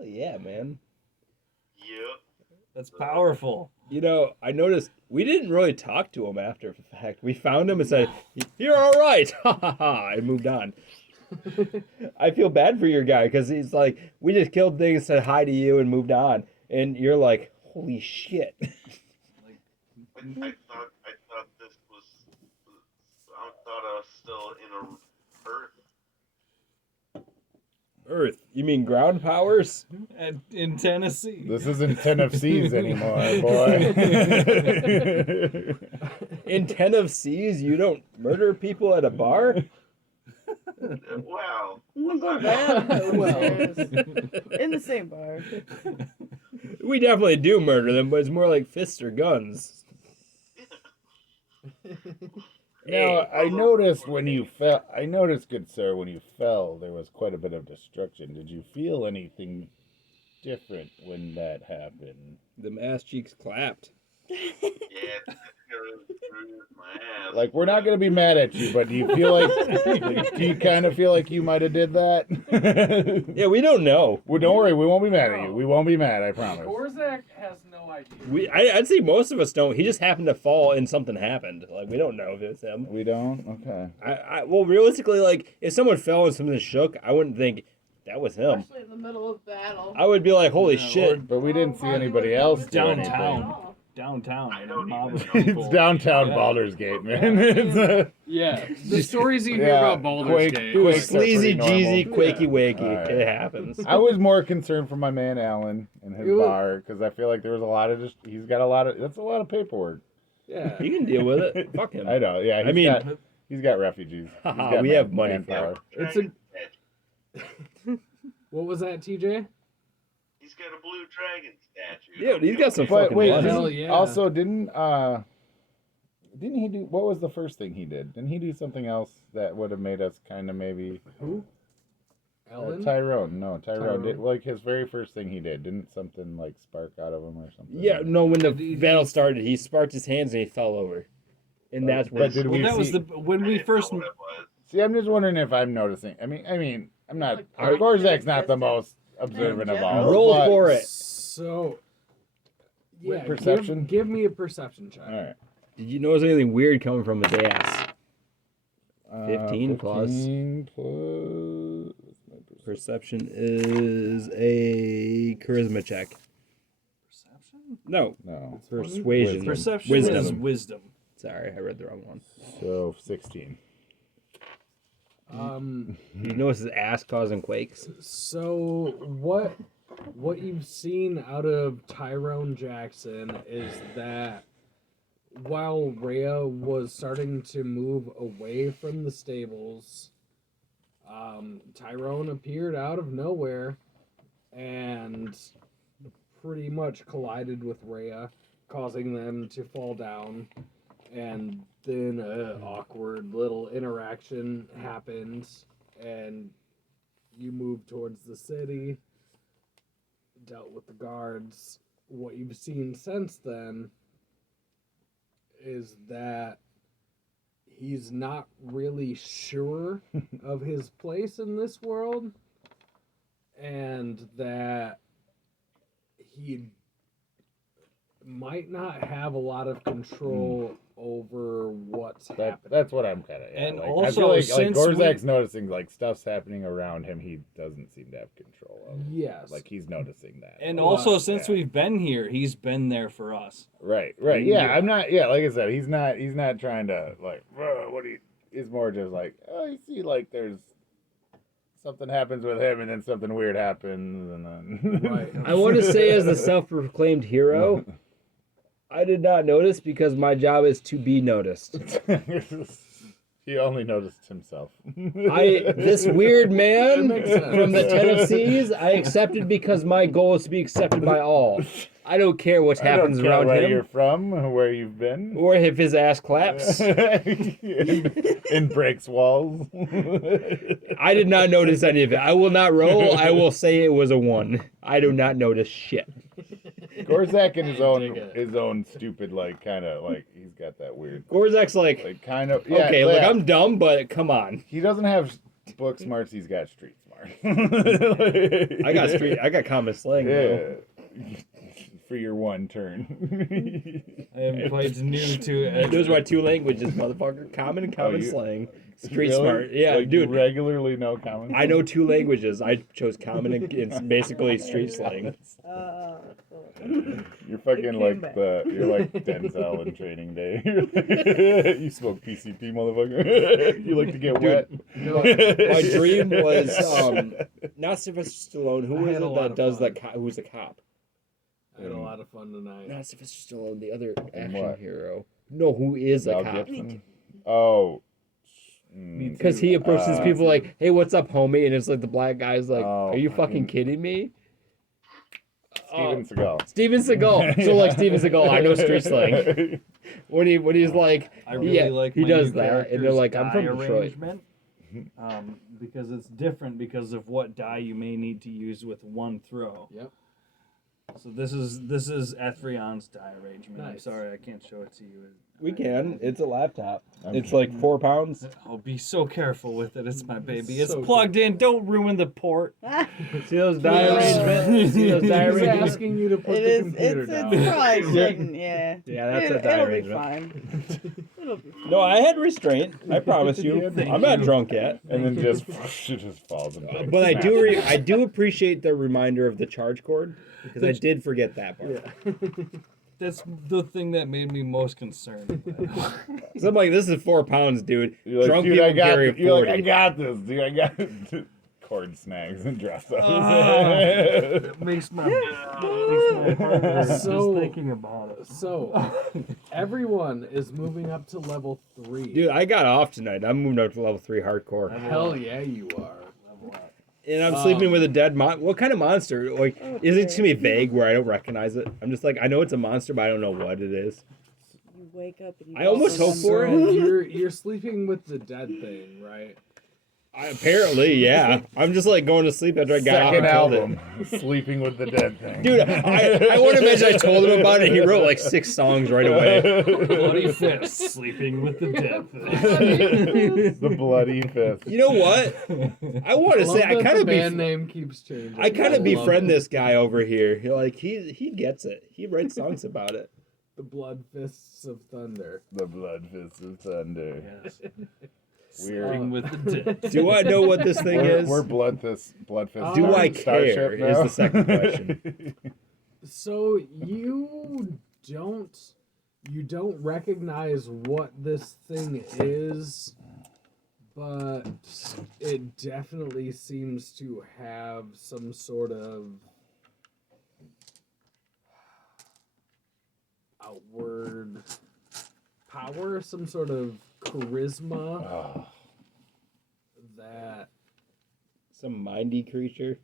Yeah, man. Yep. That's powerful. You know, I noticed we didn't really talk to him after the fact. We found him and said, "You're all right," ha ha ha, and moved on. I feel bad for your guy because he's like, we just killed things, said hi to you, and moved on, and you're like, holy shit. I thought this was. I thought I was still in a Earth. Earth? You mean ground powers? In Tennessee. This isn't Ten of Seas anymore, boy. In Ten of Seas, you don't murder people at a bar? Wow. Well, in the same bar. We definitely do murder them, but it's more like fists or guns. Now, I noticed when you fell, good sir, when you fell, there was quite a bit of destruction. Did you feel anything different when that happened? Them ass cheeks clapped. Yeah, my ass. Like, we're not going to be mad at you, but do you feel like, do you kind of feel like you might have did that? Yeah, we don't know. Well, don't worry, we won't be mad at you. We won't be mad, I promise. Gorzak has no idea. I'd say most of us don't. He just happened to fall and something happened. Like, we don't know if it's him. We don't? Okay. Well, realistically, like, if someone fell and something shook, I wouldn't think that was him. Especially in the middle of battle. I would be like, holy shit. But we didn't see anybody else do anything. Downtown. I don't Mob even of know. people. It's downtown Yeah. Baldur's Gate, man. It's Yeah, the stories you hear Yeah, about Baldur's Quake- Gate. It was Quakes are sleazy, pretty jeezy, normal. quakey, wakey. All right. It happens. I was more concerned for my man Alan and his It was- bar because I feel like there was a lot of he's got a lot of that's a lot of paperwork. Yeah. He can deal with it. Fuck him. I know, yeah. He's got refugees. He's Haha, got we have money manpower. It's a. What was that, TJ? He's got a blue dragon statue. Yeah, but he's got some But fucking wait, money. Hell yeah. also didn't he do what was the first thing he did? Didn't he do something else that would have made us kind of maybe Who? Ellen? Tyrone? No, Tyrone did Tyrone? like his very first thing he did. Didn't something like spark out of him or something? Yeah, no, when the Did he- battle started, he sparked his hands and he fell over. And that's But what... did Well, we that was see- when I we didn't first. know what it was. See, I'm just wondering if I'm noticing. I mean, I'm not. Like, Gorzak's not the most observant of all. Roll but- for it. So. With Yeah, perception? Give me a perception check. All right. Did you notice anything weird coming from his ass? 15 plus. 15 plus. Perception is a charisma check. Perception? No, No. persuasion. Perception Wisdom. is wisdom. Sorry, I read the wrong one. So 16. Did you notice his ass causing quakes? So what you've seen out of Tyrone Jackson is that while Rhea was starting to move away from the stables, Tyrone appeared out of nowhere and pretty much collided with Rhea, causing them to fall down. And then an awkward little interaction happened, and you moved towards the city, dealt with the guards. What you've seen since then is that he's not really sure of his place in this world, and that he might not have a lot of control over what's happening. That's what I'm kind of. Yeah, And like, also, I feel like since Gorzak's noticing like stuff's happening around him. He doesn't seem to have control of. Yes. Like he's noticing that. And Well, also, since yeah. we've been here, he's been there for us. Right. Yeah, I'm not. Yeah, like I said, he's not trying to like. What do you? He's more just like, oh, you see, like there's something happens with him, and then something weird happens, and then. Right. I want to say, as the self-proclaimed hero, I did not notice because my job is to be noticed. He only noticed himself. This weird man That makes sense. from the Tennessees, I accepted because my goal is to be accepted by all. I don't care what happens I don't care around where him you're from, where you've been, or if his ass claps. and breaks walls. I did not notice any of it. I will not roll. I will say it was a 1. I do not notice shit. Gorzak in Dig it. his own stupid like kind of like he's got that weird Gorzak's like, kind of yeah, okay, yeah. look, I'm dumb, but come on. He doesn't have book smarts. He's got street smarts. more. I got common slang though. Yeah. For your one turn. I am quite new to it. Those are my two languages, motherfucker. Common and common you- slang. Street Really? smart. Yeah, Like, dude. regularly know common. I know two languages. I chose common and it's basically street slang. You're fucking came like back. you're like Denzel in Training Day. You smoke PCP, motherfucker. You like to get wet. My dream was not Sylvester Stallone. Who I was had a it lot that of does fun. who's the cop? I had a lot of fun tonight. Not Sylvester Stallone, the other action what? hero. No, who is a Mel cop? Gibson. Oh. Because he approaches people like, "Hey, what's up, homie?" And it's like the black guy's like, Oh, "Are you fucking- fucking kidding me?" Steven Seagal. Steven Seagal. So like Steven Seagal, I know street slang. When he's like, I really like he my does new that, and they're like, "I'm from die Detroit." arrangement, because it's different because of what die you may need to use with one throw. Yep. So this is Ethrion's die arrangement. I'm Nice. sorry I can't show it to you. We can. It's a laptop. I'm It's like 4 pounds. I'll be so careful with it. It's my baby. It's So plugged in. Don't ruin the port. See those die arrangements? See those die He's arrangements? asking you to put It the is. computer It's down. probably shouldn't. Yeah. Yeah, that's a It'll die be arrangement. fine. It'll be fine. No, I had restraint. I promise you. Thank I'm not you. drunk yet. And then just it just falls in place. But I do appreciate the reminder of the charge cord because I did forget that part. That's the thing that made me most concerned. So I'm like, this is 4 pounds, dude. You're like, Drunk dude, people I got carry this. You're 40. like, I got this, dude. I got this. Cord snags and drops those. It makes my heart hurt So- just thinking about it. So, everyone is moving up to level 3. Dude, I got off tonight. I'm moving up to level 3 hardcore. Hell yeah, you are. And I'm sleeping with a dead what kind of monster? Like, is it just gonna be vague where I don't recognize it? I'm just like, I know it's a monster, but I don't know what it is. You wake up and you I don't almost hope for it. remember. You're sleeping with the dead thing, right? Apparently, yeah. I'm just like going to sleep after I got off Second and killed album, it. Sleeping with the Dead Thing. Dude, I want to imagine I told him about it. He wrote like 6 songs right away. Bloody fist, sleeping with the dead. The Bloody Fist. You know what? I want to Love say I that kind the of band name keeps changing. I kind of love befriend it. this guy over here. He gets it. He writes songs about it. The Blood Fists of Thunder. The Blood Fist of Thunder. Yes. We're, Sleeping with the dead. Do I know what this thing is? we're Blood Fist. Do I Starship care? now? Is the second question. So you don't recognize what this thing is, but it definitely seems to have some sort of outward power, some sort of charisma Oh, that Some mindy creature.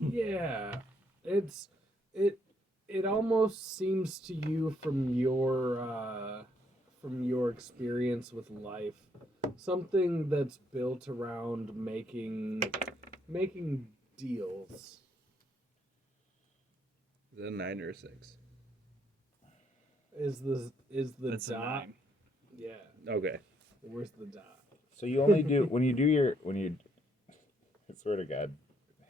yeah, it almost seems to you from your experience with life, something that's built around making deals. Is it a 9 or a 6? Is the That's a dot? 9. Yeah. Okay. Where's the dot? so you only do when you I swear to God,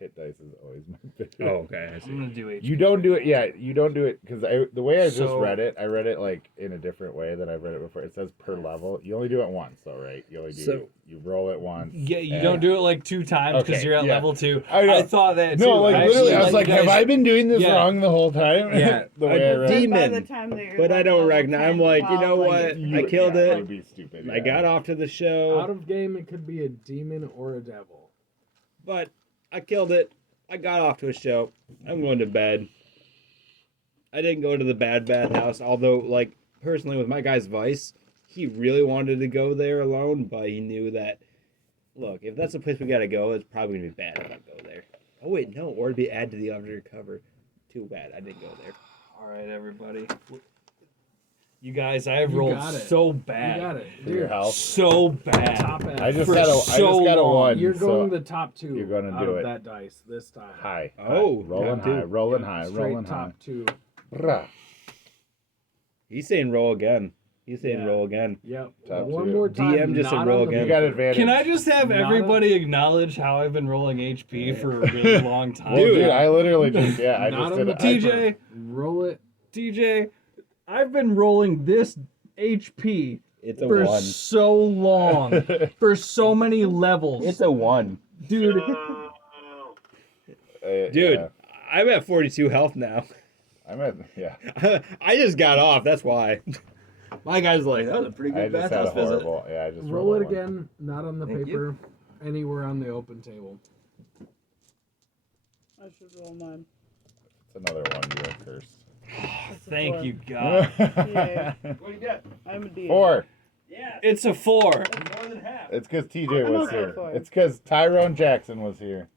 hit dice is always my favorite. Oh, okay. I I'm see. gonna do HP. You don't do it, yeah. You don't do it because the way I just So- read it, I read it like in a different way than I've read it before. It says per level. You only do it once, though, right? You only do So- you roll it once. Yeah, you and- don't do it like 2 times because Okay, you're at yeah. level 2. I know. I thought that too. No, like I literally, actually I was let like, you have guys- I been doing this Yeah. wrong the whole time? Yeah. the way I I read did- it. By the Demon. time that you're But I like don't level recognize. 10, I'm like, you 12, know like, what? You- I killed yeah, it. That would be stupid. I got off to the show, Out of game, it could be a demon or a devil. but I killed it. I got off to a show. I'm going to bed. I didn't go to the bad house, although, like, personally, with my guy's Vice, he really wanted to go there alone, but he knew that, look, if that's the place we gotta go, it's probably gonna be bad if I go there. Oh, wait, no, or it'd be add to the undercover. Too bad, I didn't go there. All right, everybody. You guys, I have You rolled got it. so You bad. got it. For your You're health. So bad. top end. I just For got a so long. one. You're so going the top 2. You're gonna out do of it. that dice this time. high. Oh, high. rolling yeah, high, too. rolling Yeah, high, straight rolling high. top 2. Brah. He's saying roll again. He's saying Yeah. roll again. Yep. Top One two. more time. DM just said not roll on the again. You got paper. advantage. Can I just have Not everybody acknowledge how I've been rolling HP for a really long time? Well, dude, Dude. I literally just I Not just on did the it. TJ, Roll it. TJ, I've been rolling this HP It's a for 1. so long, for so many levels. It's a 1. Dude, No. Dude, yeah. I'm at 42 health now. I'm at yeah. I just got off, that's why. My guy's like, that was a pretty I good just had a bathhouse visit. horrible. Yeah, I just Roll rolled it one. again. Not on the Thank paper. Anywhere on the open table. I should roll mine. It's another one. You are cursed. It's a thank 4. you, God. Yeah. What do you get? I'm a DM. 4. Yeah, It's a 4. that's more than half. It's because TJ was Okay, here. fine. It's because Tyrone Jackson was here.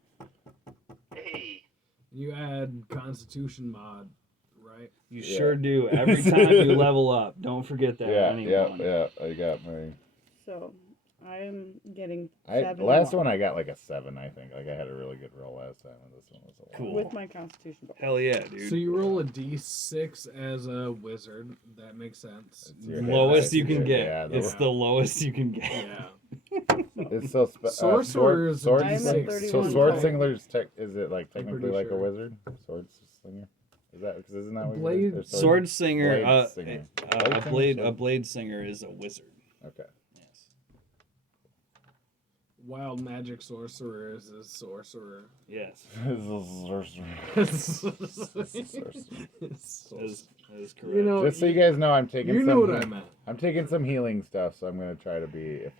Hey. You add Constitution mod, right? You Yeah. sure do. Every time you level up, don't forget that. Yeah, anyone. yeah. I got my. So I am getting I 7. last one I got like a 7. I think. Like I had a really good roll last time, and this one was a Cool. with my Constitution bonus. Hell yeah, dude. So you roll a d6 as a wizard. That makes sense. It's your Lowest hit you can dice. get. Yeah, It's the lowest you can get. Yeah. It's so Sorcerer's sword, I'm at so 31 sword total. slinger's is it like technically pretty like sure. a wizard? Sword slinger? Is that because isn't that what Blade- it is? Or Sword singer, Blade singer. a blade singer is a wizard. Okay. Yes. Wild magic sorcerer is a sorcerer. Yes. That is correct. You know, Just so you guys know, I'm taking you some. know what I meant. I'm taking some healing stuff, so I'm gonna try to be if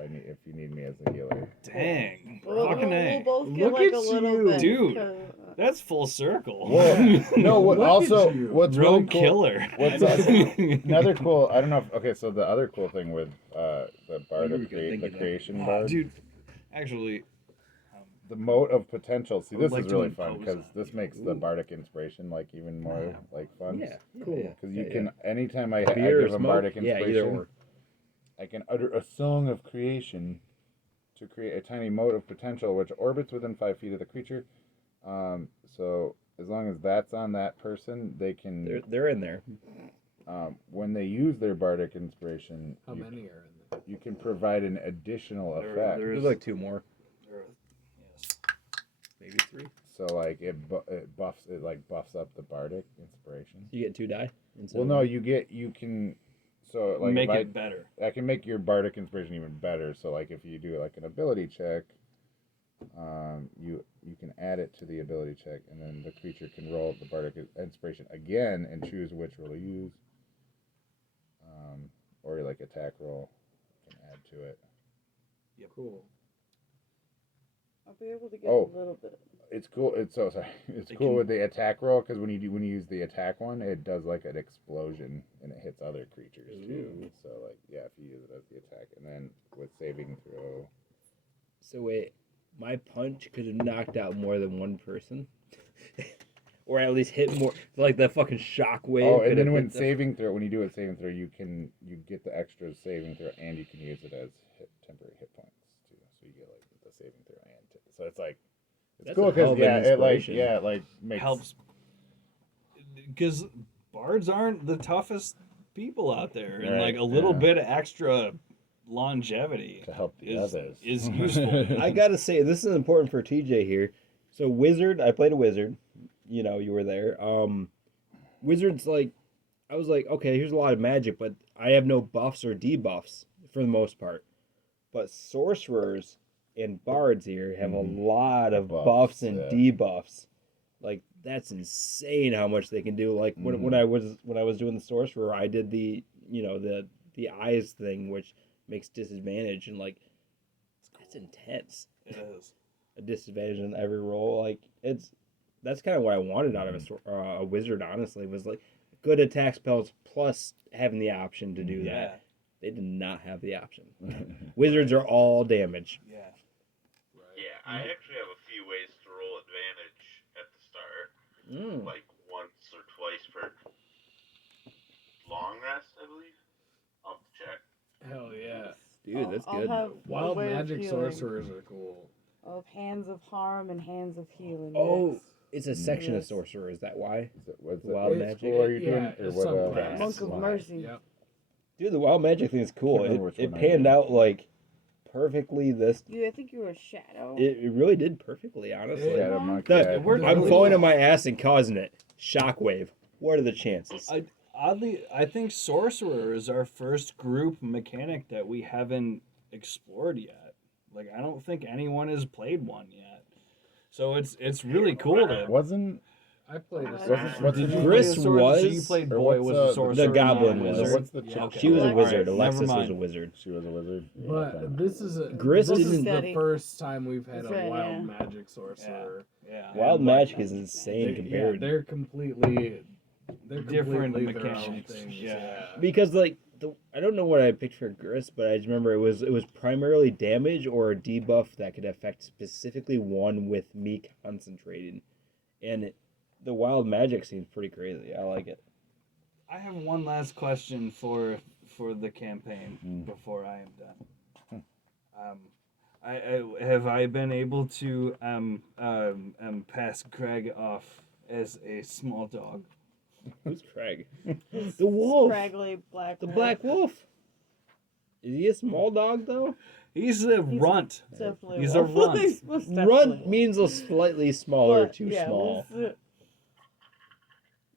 you need me as a healer. Dang. We'll Fucking we'll A. both get Look like a at little you. bit. Dude. 'cause, That's full circle. Well, no. What Look at also you. what's Real really cool? killer. What's another cool? I don't know. If, okay, so the other cool thing with the bard You of were gonna think the of that. creation Oh, bard, dude, actually, the moat of potential. See, I would this like is to really impose fun because on this you. makes the Ooh. bardic inspiration like even more like fun. Yeah, Cool. Because you Yeah, can anytime I Beer or give him smoke? bardic Yeah, inspiration, either or. I can utter a song of creation to create a tiny mote of potential which orbits within 5 feet of the creature. So as long as that's on that person, they can They're in there. when they use their bardic inspiration, How many are in there? you can provide an additional effect. There's like 2 more, yes. maybe 3. So like it buffs up the bardic inspiration. You get 2 die. instead Well, of no, one. you can. So like Make if it better. I can make your bardic inspiration even better. So like if you do like an ability check, you can add it to the ability check, and then the creature can roll the bardic inspiration again and choose which roll to use. Or like attack roll, you can add to it. Cool. I'll be able to get Oh. a little bit. It's cool. It's so sorry. It's It cool can- with the attack roll because when you use the attack one, it does like an explosion and it hits other creatures too. Ooh. So like yeah, if you use it as the attack, and then with saving throw. So wait, my punch could have knocked out more than one person? Or at least hit more, like the fucking shockwave. Oh, could and then have when hit the- saving throw, when you do a saving throw, you get the extra saving throw, and you can use it as temporary hit points too. So you get like the saving throw so it's like it's That's cool a hell because of an inspiration. it like makes Helps. Because bards aren't the toughest people out there, and Right, like a little yeah. bit of extra longevity to help the is, others. is useful. I gotta say, this is important for TJ here. So wizard, I played a wizard. You know, you were there. Wizards, like, I was like, okay, here's a lot of magic, but I have no buffs or debuffs for the most part. But sorcerers and bards here have a lot of buffs and yeah. debuffs. Like, that's insane how much they can do. Like when I was doing the sorcerer, I did the the eyes thing, which makes disadvantage, and like that's intense. It is. A disadvantage on every roll. Like that's kind of what I wanted out of a wizard. Honestly, was like good attack spells plus having the option to do that. They did not have the option. Wizards are all damage. Yeah. Yeah, I actually have a few ways to roll advantage at the start. Like once or twice per long rest, I believe. I'll have to check. Hell yeah. Dude, that's I'll good. have Wild one way of magic healing. sorcerers are cool. Of hands of harm and hands of healing. Oh, yes. it's a section of Yes. sorcerer. Is that why? What's Wild what magic? school are you doing? Yeah, Or it's what, something like that. Monk of why. Mercy. Yep. Dude, the wild magic thing is cool. Can't remember which It one I panned did. out like perfectly. Dude, I think you were a shadow. It really did perfectly, honestly. Yeah, that monkey. The- I we're- I'm really falling well. on my ass and causing it. Shockwave. What are the chances? Oddly, I think Sorcerer is our first group mechanic that we haven't explored yet. Like, I don't think anyone has played one yet. So it's really cool to. wasn't. I played a What's Did the you Gris play a sorcerer? So you was- played or boy what's, was a the sorcerer. goblin not a was. wizard? What's the Yeah, chick? okay. She was a Alright, wizard. never Alexis was mind. a wizard. She was a wizard. Yeah, But okay. this is Gris this is didn't- the Steady. first time we've had That's a right, wild yeah. magic sorcerer. Yeah. Wild And, magic like, is insane yeah, compared. they're completely Different completely their own mechanics, things, yeah. Because like I don't know what I picked for Gris, but I just remember it was primarily damage or a debuff that could affect specifically one with me concentrating, and the wild magic seems pretty crazy. I like it. I have one last question for the campaign before I am done. Have I been able to pass Greg off as a small dog? Who's Craig? The wolf. Scraggly black. The wolf. black wolf. Is he a small dog though? He's a runt. Definitely. He's a wolf. runt. He's most definitely Runt wolf. means a slightly smaller, But, too yeah, small.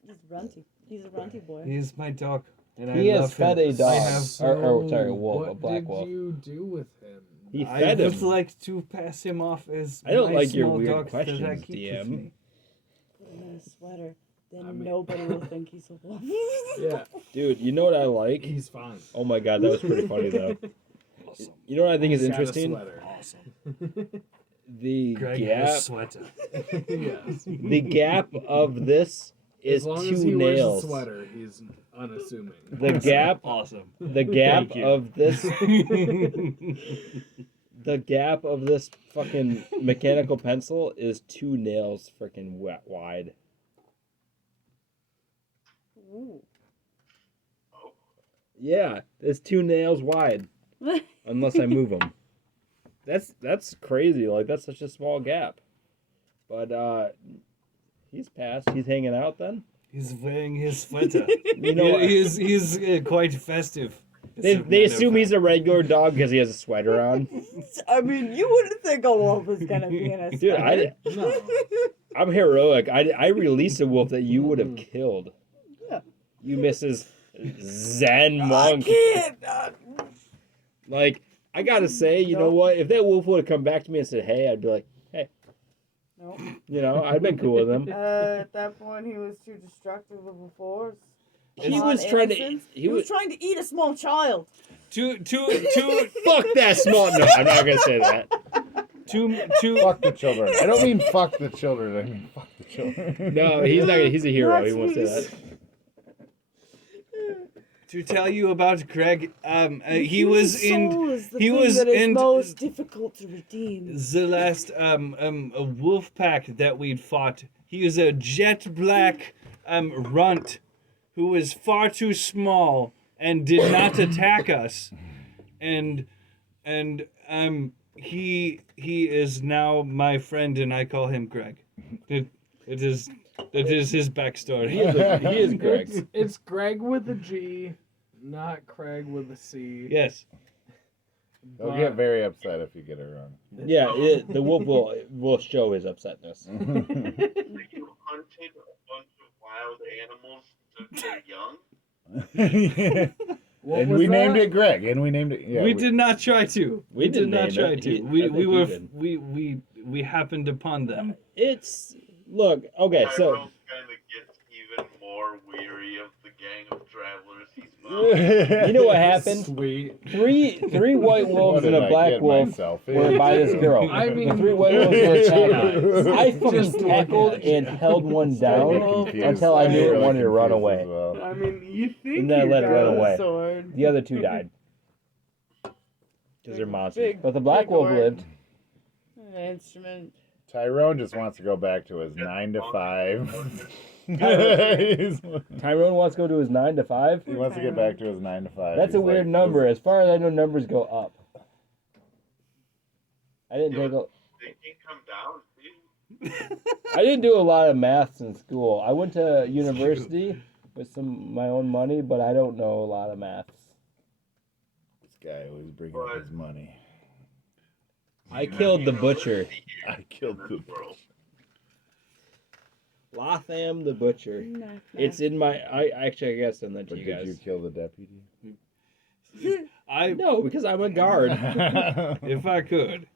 He's runty. He's a runty boy. He's my dog, and He I has love fed him. a dog. I have. Sorry, a wolf, What a black did wolf. you do with him? He I fed would him. like to pass him off as I don't my like your small weird dog that I questions, keep with DM. me. Put him in a sweater. Then I mean- nobody will think he's a wolf. Yeah, Dude, you know what I like? he's fine. Oh my god, that was pretty funny though. Awesome. You know what I think is He's got a interesting? sweater. Awesome. The Greg gap, has sweater. Yes. the gap of this is As long two as he nails. wears a sweater, he's unassuming. The gap, Awesome. the gap Thank you. of this, the gap of this fucking mechanical pencil is 2 nails freaking wide. Ooh. Yeah, it's 2 nails wide. Unless I move them. That's crazy. Like that's such a small gap. But he's passed. He's hanging out then. He's wearing his sweater. You know, he's quite festive. they assume he's a regular dog because he has a sweater on. I mean, you wouldn't think a wolf was gonna be in a Dude, sweater. No. I'm heroic. I released a wolf that you would have killed. Yeah. You Mrs. Zen I monk. can't. Like I gotta say, you know what? If that wolf would have come back to me and said, "Hey," I'd be like, "Hey," No. you know, I'd been cool with him. At that point, he was too destructive of a force. He Not was trying to. innocent. He He was was. trying to eat a small child. Two Fuck that small. No, I'm not gonna say that. Fuck the children. I don't mean fuck the children. I mean fuck the children. No, he's not. He's a hero. He That's won't say what that. to tell you about Greg. He Human was in soul is the he thing was that is in most difficult to redeem. the last a wolf pack that we'd fought. He was a jet black runt who was far too small and did not attack us, and he is now my friend and I call him Greg. It is his backstory. He is Greg. It's Greg with a G, not Craig with a C. Yes. They'll get very upset if you get it wrong. Yeah, the wolf will show his upsetness. You hunted a bunch of wild animals to their young. What And was we named that? it Greg, and we named it. Yeah, we did not try to. We did didn't not name try it. to. He- I We think he were did. we happened upon them. It's look okay. So Tyrone kind of gets even more weary of the gang of travelers he's found. you know what happened? Sweet. Three white wolves What and did a I black get wolf myself were by this into? girl. I mean- the 3 white wolves were attacking. I fucking Just look tackled at you. and held one Started down getting confused. until I knew it Really wanted to run confused away. as well. I mean, you think And then I let it run away. Sword. The other 2 died because they're monsters. Big- But the black big wolf word. lived. An instrument. Tyrone just wants to go back to his 9 to 5. He's- Tyrone wants to go to his 9 to 5. he wants to get back to his 9 to 5. That's a He's weird like, number. As far as I know, numbers go up. I didn't take a. They can come down, too. I didn't do a lot of maths in school. I went to university with my own money, but I don't know a lot of maths. guy always bringing up his money. I killed the butcher. I killed in the this world. Lotham the butcher. Nah, nah. It's in my. I gotta send that to But you did guys. you kill the deputy? No, because I'm a guard. If I could,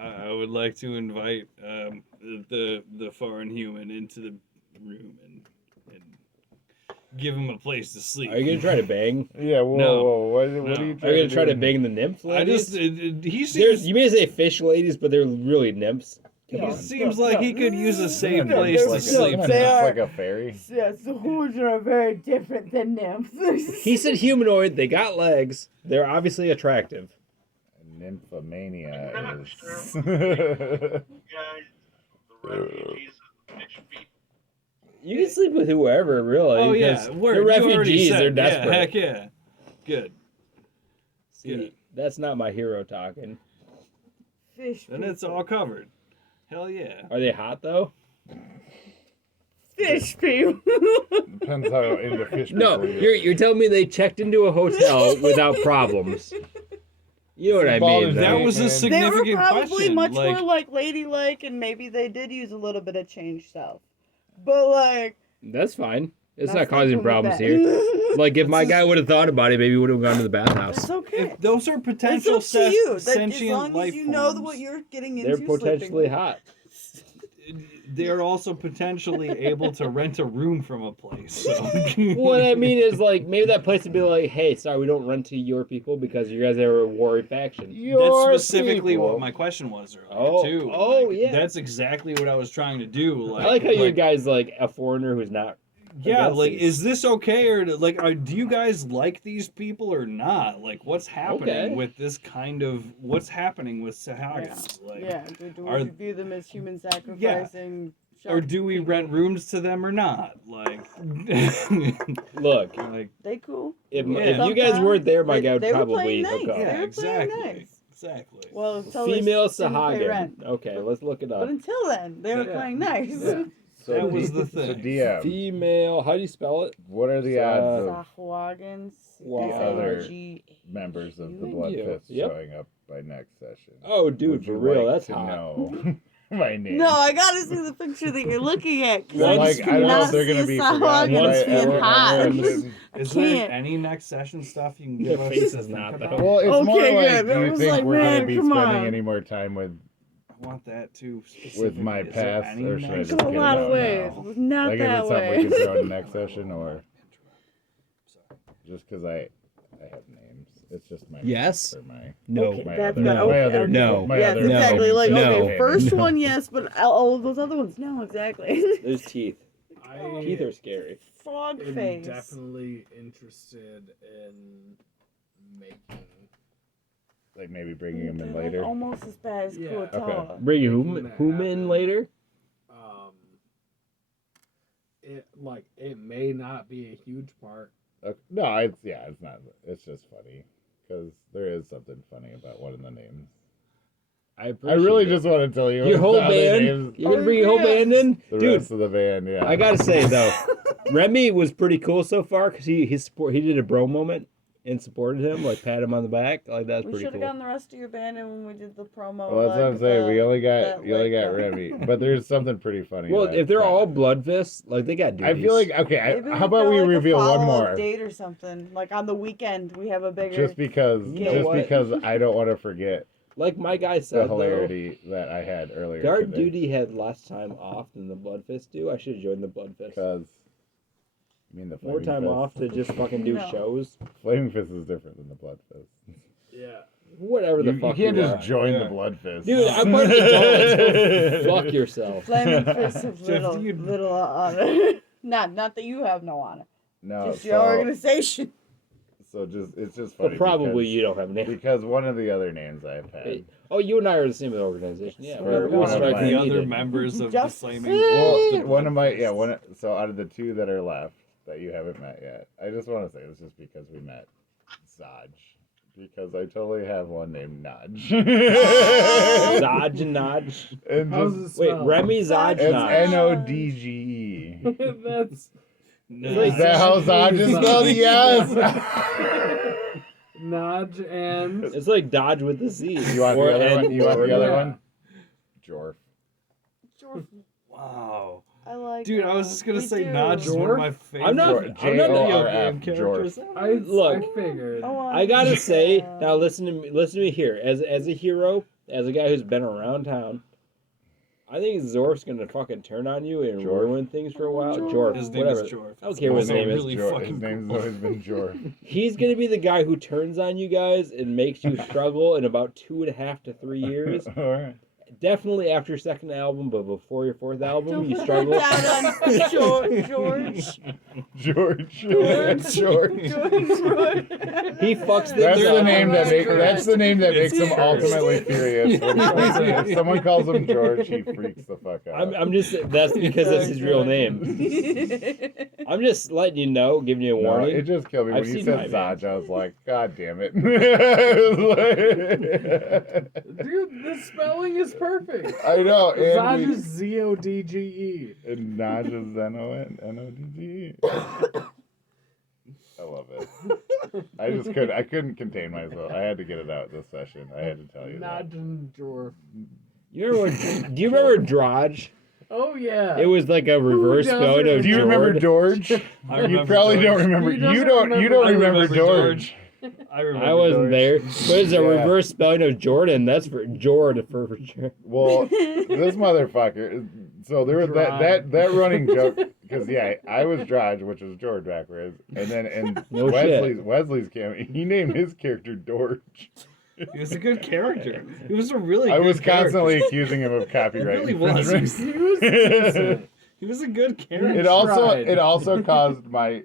I would like to invite the foreign human into the room and give him a place to sleep. Are you gonna try to bang? Yeah, whoa, No. whoa. What are No. you Are trying you gonna try to do? bang the nymph I ladies? just he There's, seems you may say fish ladies, but they're really nymphs. Come he on. seems like he could use a safe No, place to they're- sleep. no, It's they are- like a fairy. Yeah, swords are very different than nymphs. He said humanoid. They got legs. They're obviously attractive. Nymphomania I'm not is. sure. Guys, the refugees and fish people. You can sleep with whoever, really. Oh yeah, because word. they're You already refugees. said, They're desperate. Yeah, heck yeah. Good. See, Good. that's not my hero talking. Fish Then it's people. all covered. Hell yeah. Are they hot though? Fish people. Depends how into fish. No, people you you're telling me they checked into a hotel without problems. You know what I Bald mean? as though. That was a man. They significant were probably question. much like, more like ladylike, and maybe they did use a little bit of change self. But like, That's fine. It's nothing not causing with problems that. here. Like if my guy would have thought about it, maybe he would have gone to the bathhouse. It's okay. if those are It's potential up to you. That, as sentient long life as you know forms, what you're getting into. They're potentially sleeping. hot. they're also potentially able to rent a room from a place. So. What I mean is, like, maybe that place would be like, hey, sorry, we don't rent to your people because you guys are a warrior faction. That's Your specifically people. what my question was earlier, Oh, too. oh, Like, yeah. That's exactly what I was trying to do. Like, I like how your guy's like a foreigner who's not. yeah, against like, these. is this okay, or like, do you guys like these people or not? Like, what's happening Okay. with this kind of what's happening with Sahagins? Like, Yeah. Do are- we view them as human sacrificing? or do we rent rooms to them or not? Like, Look, like, They cool. if, Yeah. if you guys weren't there, my guy would they were probably playing hook nice. up. They yeah, were exactly, playing nice. exactly. Well, until they Female didn't pay rent. Sahagin. Okay, let's look it But up. until then, they were Yeah. playing nice. Yeah. So That was D- the So thing. DM, Female, how do you spell it? what are the odds of Sahwagins. Other members of the Thank Blood you. Fist Yep. showing up by next session? Oh, dude, Would for you real, like that's to hot. know my name. No, I gotta see the picture that you're looking at. 'Cause Well, I like, just I don't know cannot if they're gonna see be Sahwagins forgotten. Once being everyone- hot. everyone- Is I there can't. any next session stuff you can The give us? face to is think not, about? though. Well, it's Okay, more like, good. do I you was think like, we're man, gonna be come spending on. any more time with I want that too. my Is there past, any or should I next just Go a get it lot out of ways. now? Not Like, is it that something way. we can throw in the next session, or just because I have names? It's just my Yes. or my No. Okay, my that's other, not- my okay, other, okay. No. my Yes, other exactly. No. Like, No. okay, first No. one, yes, but all of those other ones, no, exactly. There's teeth. I Teeth are scary. Frog am face. definitely interested in making. like maybe bringing him in They're, later. Like, almost as bad as Yeah. Kuotawa. Bring whom Making that in happen. later? It may not be a huge part. No, it's not. It's just funny because there is something funny about one of the names. I really just want to tell you your whole the other band. names, You're gonna bring your whole band in, the dude. rest of the band. Yeah, I gotta say though, Remy was pretty cool so far because he did a bro moment and supported him, like pat him on the back, like that's We pretty should have cool. gotten the rest of your band in when we did the promo. Well, that's what I'm like, saying. We only that, got Remy, but there's something pretty funny. Well, that- if they're that- all blood fists, like they got duties. I feel like okay. Maybe How about we go, like, a reveal one follow-up more? date or something? Like on the weekend, we have a bigger. Just because, You know what? I don't want to forget like my guy the said though, hilarity that I had earlier. guard today. duty had less time off than the blood fist do. I should have joined the blood fist. Because I mean the More Flaming time Fist. off to just fucking do No. shows. Flaming Fist is different than the Blood Fist. Yeah. Whatever the You fuck can't you just are. join Yeah. the Blood Fist. Dude, I'm part of the Gauntlet, so fuck yourself. Flaming fists of Jeff, little, you- little honor. not that you have no honor. No, Just your organization. so it's just funny. But probably because, you don't have a name. because one of the other names I've had. Hey, oh, you and I are the same organization. Yeah, Or we're one of striking my- the other needed. members of Just the flaming. Well, one of my so out of the two that are left that you haven't met yet, I just want to say this just because we met Zaj. Because I totally have one named Naj. Zodge and Nodge. And How's just, it Wait, spelled? Remy Zodge it's Nodge. Nodge. That's No. Is that how Zaj is spelled? Yes. Nodge and It's like Dodge with the Z. You want the other one? You want the other Yeah. one? Jorf. Jorf. Wow. I like. Dude, I was just gonna we say do. Nodge is one of my favorite I'm not- video Jorf. game characters. Look. I figured. Oh, I gotta say, now listen to me here. As a hero, as a guy who's been around town, I think Zorf's gonna fucking turn on you and Jorf. ruin things for a while. Jorf. Jorf, His name whatever. is Jorf. I don't care what his name is. Really Jorf. fucking His name's cool. always been Jorf. He's gonna be the guy who turns on you guys and makes you struggle in about 2.5 to 3 years. All right. Definitely after your second album, but before your fourth album, Don't you put struggle. that on George. George. He fucks things That's the up. name that That's that's the name that makes It's him cursed. ultimately furious. If someone calls him George, he freaks the fuck out. I'm just that's because that's his real name. I'm just letting you know, giving you a No, warning. it just killed me I've when you seen said my man. Zaj. I was like, God damn it! Dude, the spelling is perfect. I know. Zodge And is Z-O-D-G-E. and Naj is N-O-N-O-D-G. I love it. I couldn't contain myself. I had to get it out this session. I had to tell you that. Nodge and Jorf. You remember? Do you remember Drodge? Oh, yeah. It was like a reverse doesn't spelling of Do you remember Jord. George? I You remember probably George. don't remember. He You doesn't don't. You don't remember- remember I remember George. I remember. I wasn't George. there, but it's a Yeah. reverse spelling of Jordan. That's for Jord for sure. Well, this motherfucker. So there was that running joke because I was Drodge, which was George backwards, and then No shit. Wesley's cameo. He named his character Dorge. He was a good character. He was a really. I good was constantly character. accusing him of copyright He really was. infringement. He was decent. He was a good character. It also caused my